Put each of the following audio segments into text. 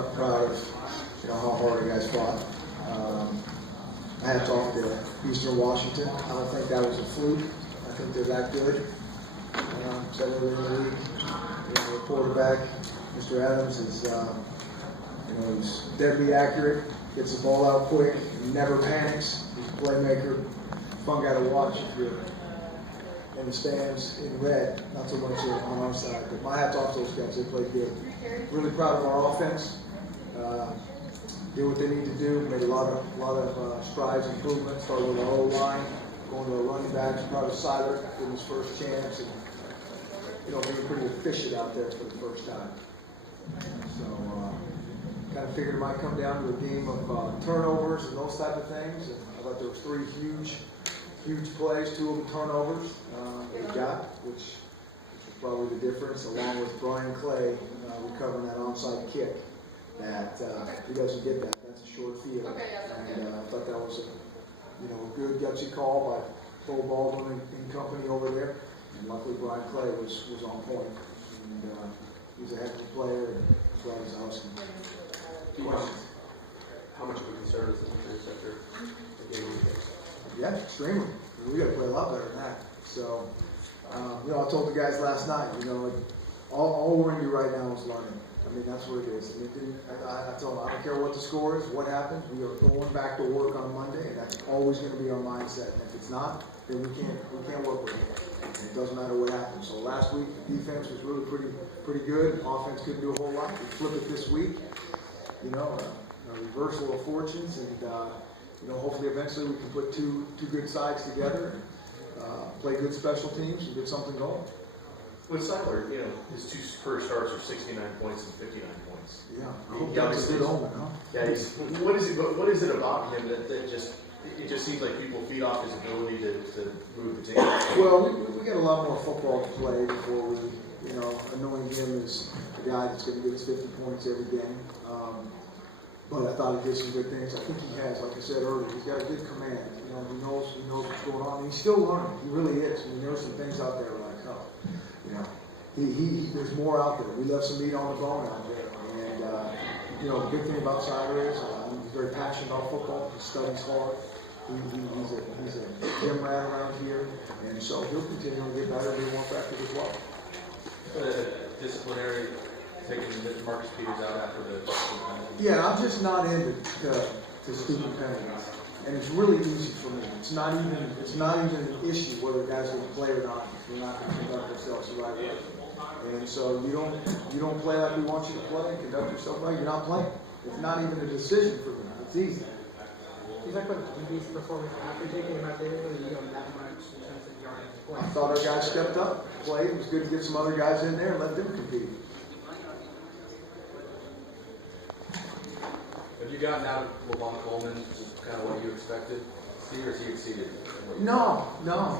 proud of how hard the guys fought. Hats off to Eastern Washington. I don't think that was a fluke. I think they're that good. Second in the league. The quarterback, Mr. Adams, is he's deadly accurate, gets the ball out quick, never panics. He's a playmaker, fun guy to watch if you're in the stands in red, not so much on our side. But my hat's off to those guys, they played good. Really proud of our offense. Did what they need to do, made a lot of strides, improvements, started with our O-line, going to our running backs. Proud of Cyler, getting his first chance, and being pretty efficient out there for the first time. So, kind of figured it might come down to a game of turnovers and those type of things. And I thought there was 3 huge plays, 2 of them turnovers they got, which was probably the difference, along with Brian Clay recovering that onside kick. That he doesn't get that. That's a short field. And I thought that was a good gutsy call by Cole Baldwin and company over there. And luckily Brian Clay was on point. And he's a heck of a player, and as well as Austin. How much of a concern is the interceptor? Yeah, extremely. We got to play a lot better than that. So, I told the guys last night, all we're going to do right now is learning. I mean, that's what it is. I told them, I don't care what the score is, what happens. We are going back to work on Monday, and that's always going to be our mindset. And if it's not, then we can't work with it. And it doesn't matter what happens. So last week, the defense was really pretty good. Offense couldn't do a whole lot. We flip it this week. A reversal of fortunes, and hopefully eventually we can put two good sides together and play good special teams and get something going. With Cyler, his 2 first starts are 69 points and 59 points. Yeah, I hope that's a good omen, huh? Yeah, what is it about him that just seems like people feed off his ability to move the team? Well, we got a lot more football to play before we, knowing him as a guy that's going to get us 50 points every game. But I thought he did some good things. I think he has, like I said earlier, he's got a good command. He knows what's going on. And he's still learning. He really is. I mean, there's some things out there like, there's more out there. We left some meat on the bone out there. And, the good thing about Cyler is he's very passionate about football. He studies hard. He's a gym rat around here. And so he'll continue to get better and be more effective as well. Disciplinary, taking Marcus Peters out after the Yeah, I'm just not into stupid penalties. And it's really easy for me. It's not even an issue whether guys are going to play or not. We're not going to conduct ourselves the right way. And so you don't play like we want you to play, conduct yourself right, you're not playing. It's not even a decision for me. It's easy. You talk about DB's performance after taking him out there, really you don't that much in terms of yardage. I thought our guys stepped up, played. It was good to get some other guys in there and let them compete. Have you gotten out of LeVon Coleman kind of what you expected? Or has he exceeded? No,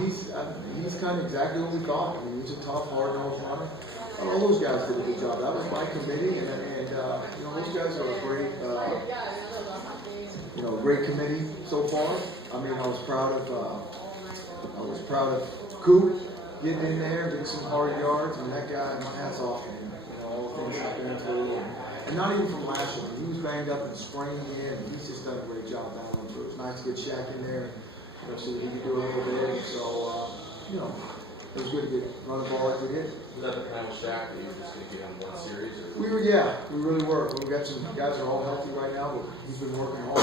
he's kind of exactly what we thought. I mean, he's a tough, hard-nosed runner. All those guys did a good job. That was my committee, and those guys are a great committee so far. I mean, I was proud of Coop getting in there, getting some hard yards, and that guy, my hat's off to him. All the things he's been through, and not even from last year. He was banged up and sprained in, and he's just done a great job down there. So it was nice to get Shaq in there. See what he could do a little bit. So, it was good to run the ball like we did. Was that the plan with Shaq that you were just going to get on one series? We really were. We've got some guys that are all healthy right now, but he's been working hard.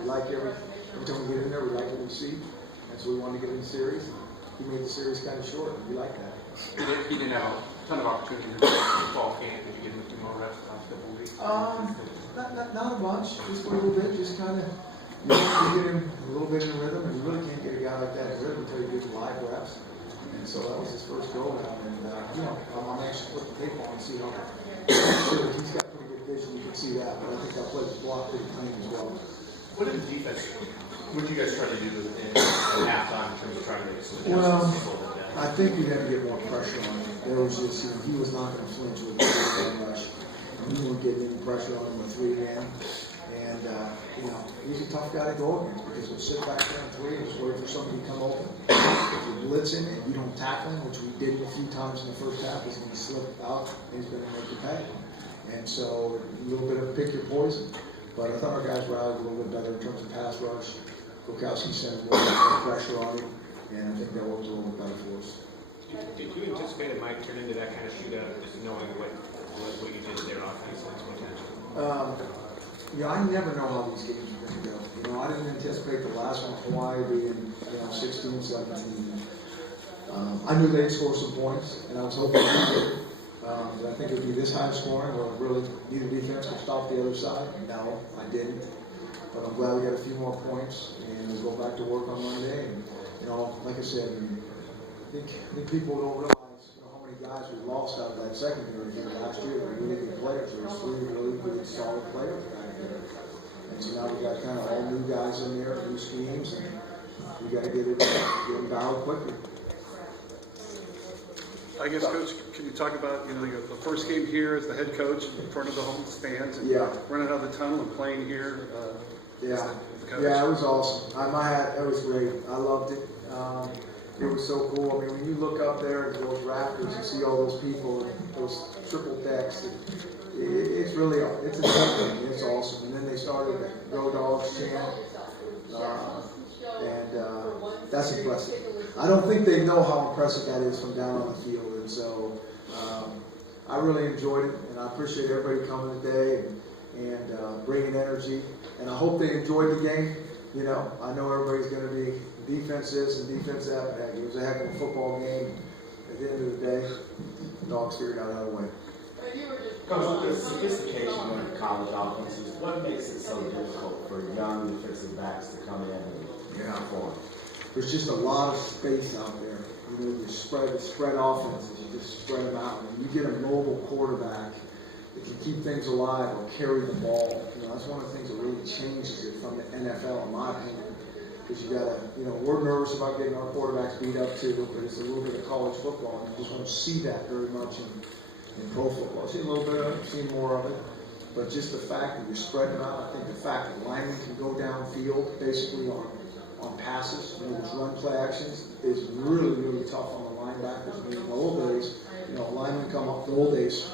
We like every time we get in there, we like what we see. And so we wanted to get in the series. He made the series kind of short, and we like that. He didn't have a ton of opportunities in the fall camp. Did you give him a few more reps the last couple of weeks? Not a bunch, just a little bit, just kind of. You get him a little bit in rhythm, and you really can't get a guy like that in rhythm until you get the live reps. And so that was his first go around. And I'm anxious to put the tape on and see how. He's got pretty good vision. You can see that. But I think that play was blocked pretty clean as well. What did the defense? What did you guys try to do in halftime in terms of trying to make some adjustments? Well, I think we had to get more pressure on him. There was just he was not going to flinch with the rush. We weren't getting any pressure on him with 3 man. And, he's a tough guy to go against because he'll sit back there on 3 and just wait for somebody to come open. If you blitz him and you don't tackle him, which we did a few times in the first half, he's going to slip out and he's going to make you pay. And so a little bit of pick your poison. But I thought our guys rallied a little bit better in terms of pass rush. Gokowski sent a little bit more pressure on him, and I think that worked a little bit better for us. Did you anticipate it might turn into that kind of shootout, just knowing what you did in their offense and potential? Yeah, I never know how these games are going to go. You know, I didn't anticipate the last one, Hawaii, being 16, 17. I knew they'd score some points, and I was hoping they would. But I think it would be this high scoring where really neither defense could stop the other side. No, I didn't. But I'm glad we got a few more points, and we'll go back to work on Monday. And, like I said, I think people don't realize how many guys we lost out of that secondary here last year. They're really good players. There's 3 really good, solid players back there. And so now we got kind of all new guys in there, new schemes, and we got to get them dialed quickly. I guess, Coach, can you talk about the first game here as the head coach in front of the home stands and running out of the tunnel and playing here? Yeah, it was awesome. It was great. I loved it. It was so cool. I mean, when you look up there at those rafters and see all those people, those triple decks, it's really a thing. It's awesome. And then they started the Go Dogs chant, and that's impressive. I don't think they know how impressive that is from down on the field, and so I really enjoyed it, and I appreciate everybody coming today and bringing energy, and I hope they enjoyed the game. I know everybody's going to be defense this and defense that, but it was a heck of a football game. At the end of the day, the Dogs figured out how to win. Coach, with the sophistication of college offenses, what makes it so difficult for young defensive backs to come in and perform? There's just a lot of space out there. You spread offenses, you just spread them out. And you get a mobile quarterback that can keep things alive or carry the ball. That's one of the things that really changes it from the NFL, in my opinion. Because you gotta, we're nervous about getting our quarterbacks beat up too, but it's a little bit of college football, and you just don't see that very much in pro football. I've seen a little bit of it, I've seen more of it, but just the fact that you're spreading them out, I think the fact that linemen can go downfield basically on passes, those run play actions, is really, really tough on the linebackers. I mean, in the old days, linemen come off, the old days,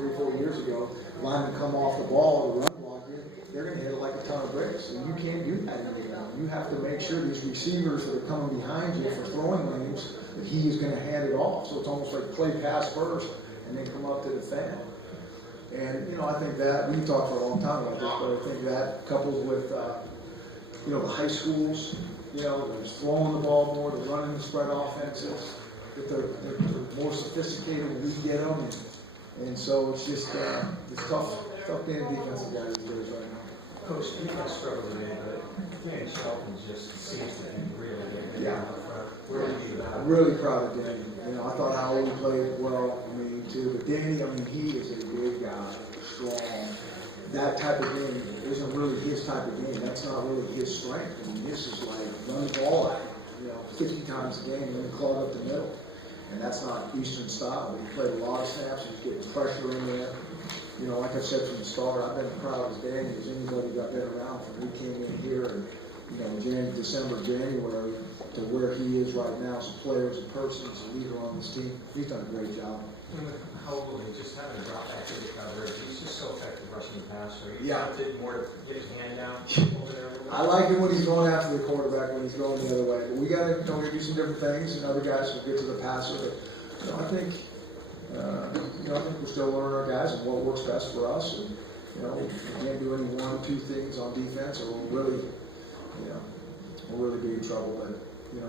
3-4 years ago, linemen come off the ball to run block you, they're going to hit it like a ton of bricks. And you can't do that anymore. You have to make sure these receivers that are coming behind you for throwing lanes, that he is going to hand it off. So it's almost like play pass first and then come up to defend. And, I think that, we talked for a long time about this, but I think that coupled with, the high schools, they're just throwing the ball more, they're running the spread offenses, that they're more sophisticated when we get them. And so it's just, it's tough being a defensive guy these days right now. Coach, defense struggled today, but Dan Shelton just seems to be really getting out front. I'm really proud of Danny. I thought Howard played well, too. But Danny, he is a big guy, strong. That type of game isn't really his type of game. That's not really his strength. This is like run the ball at 50 times a game and then clog up the middle. And that's not Eastern style. He played a lot of snaps. He's getting pressure in there. Like I said from the start, I've been proud as Danny as anybody that I've been around from we came in here and December, January to where he is right now as a player, as a person, as a leader on this team. He's done a great job. How old is he? Just having a drop back to the coverage. He's just so effective rushing the passer. He's did more to get his hand down over there. I like it when he's going after the quarterback, when he's going the other way. But we got to do some different things, and other guys will get to the passer. But I think we're still learning our guys and what works best for us. And we can't do any 1 or 2 things on defense, or we'll really be in trouble. But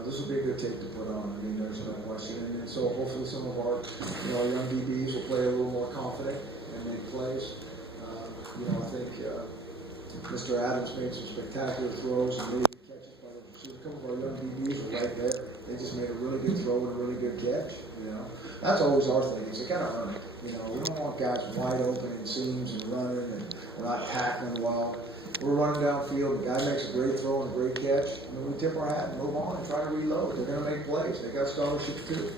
this will be a good tape to put on. There's no question. And so hopefully some of our young DBs will play a little more confident and make plays. I think Mr. Adams made some spectacular throws and really good catches by the receivers. A couple of our young DBs were right there. They just made a really good throw and a really good catch. That's always our thing. Is they kind of earn it. We don't want guys wide open in seams and running, and we're not tackling well. We're running downfield. The guy makes a great throw and a great catch. We tip our hat and move on and try to reload. They're going to make plays. They got scholarships too.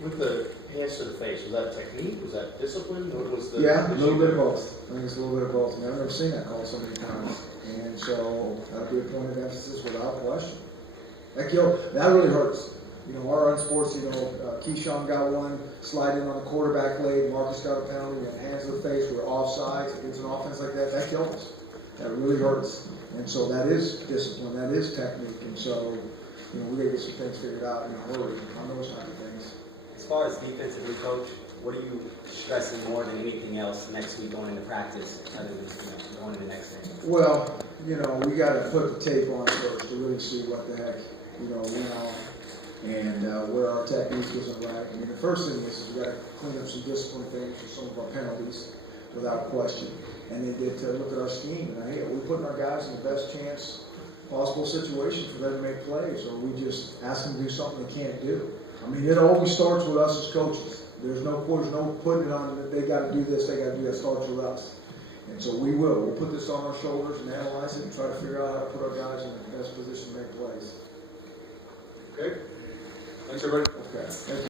With the hands to the face, was that technique? Was that discipline? Or was the a little bit of both. I think it's a little bit of both. I've never seen that called so many times, and so that'll be a point of emphasis without question. That really hurts. You know, our unsports, Keyshawn got one, slide in on the quarterback leg, Marcus got a penalty, and hands to the face, we're offsides, against an offense like that kills us. That really hurts. And so that is discipline, that is technique, and so, we gotta get some things figured out in a hurry on those type of things. As far as defensively, Coach, what are you stressing more than anything else next week going into practice, other than going to the next game? Well, we got to put the tape on first to really see what the heck, went on and where our technique wasn't right. I mean, the first thing is we got to clean up some discipline things for some of our penalties, without question. And then get to look at our scheme. And hey, are we putting our guys in the best chance possible situation for them to make plays, or are we just ask them to do something they can't do? I mean, it always starts with us as coaches. There's no putting it on that they got to do this, they got to do that. It starts with us. And so we'll put this on our shoulders and analyze it and try to figure out how to put our guys in the best position to make plays. Okay? Thanks, everybody. Okay. Thank you.